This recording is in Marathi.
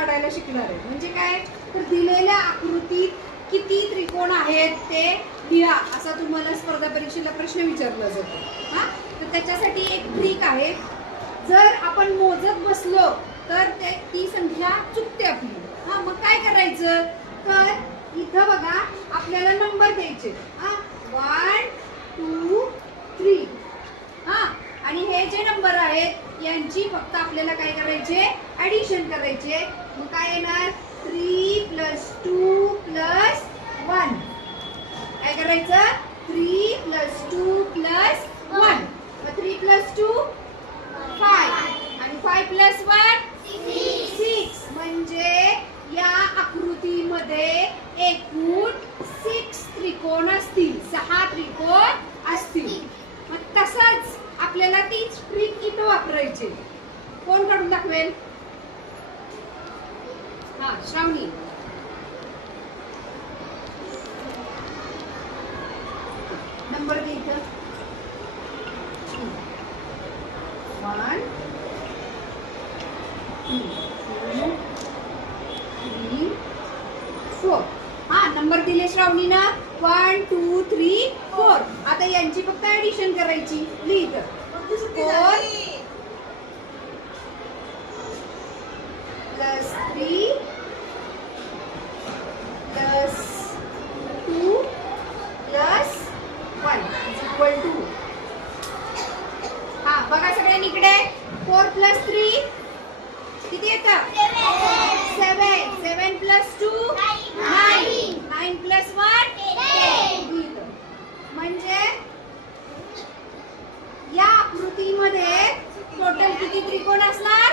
काढायला शिकणार आहे. म्हणजे काय तर दिलेल्या आकृतीत किती त्रिकोण आहेत ते लिहा असा तुम्हाला स्पर्धा परीक्षेला प्रश्न विचारला जातो. हा तर त्याच्यासाठी एक ट्रिक आहे. जर आपण मोजत बसलो तर ती संख्या चुकते आपली. हा मग काय करायचं तर इथं बघा आपल्याला नंबर द्यायचे. हा 1 2 3 हा आणि हे जे नंबर आहेत यांची फक्त आपल्याला काय करायचे ऍडिशन करायचे. मग काय येणार 3 + 2 + 1 काय करायचं 3 + 2 + 1 मग 3 + 2 5 आणि 5 + 1 6 म्हणजे या आकृतीमध्ये एकूण 6 त्रिकोण असतील 6 त्रिकोण असतील. मग तसंच आपल्याला तीच ट्रिक इथं वापरायची. कोण काढून दाखवेल? हा श्रावणी. नंबर दे इथं 1 2 3 4 हा नंबर दिले श्रावणीना 1 2 3 4. आता यांची फक्त ऍडिशन करायची. लिहित 4 + 3 + 2 + 1 = 2. हा बघा सगळ्यांनी इकडे 4 + 3 किती येतं 7 7 + 2 9 9 + 1 10. म्हणजे या आकृतीमध्ये टोटल किती त्रिकोण असणार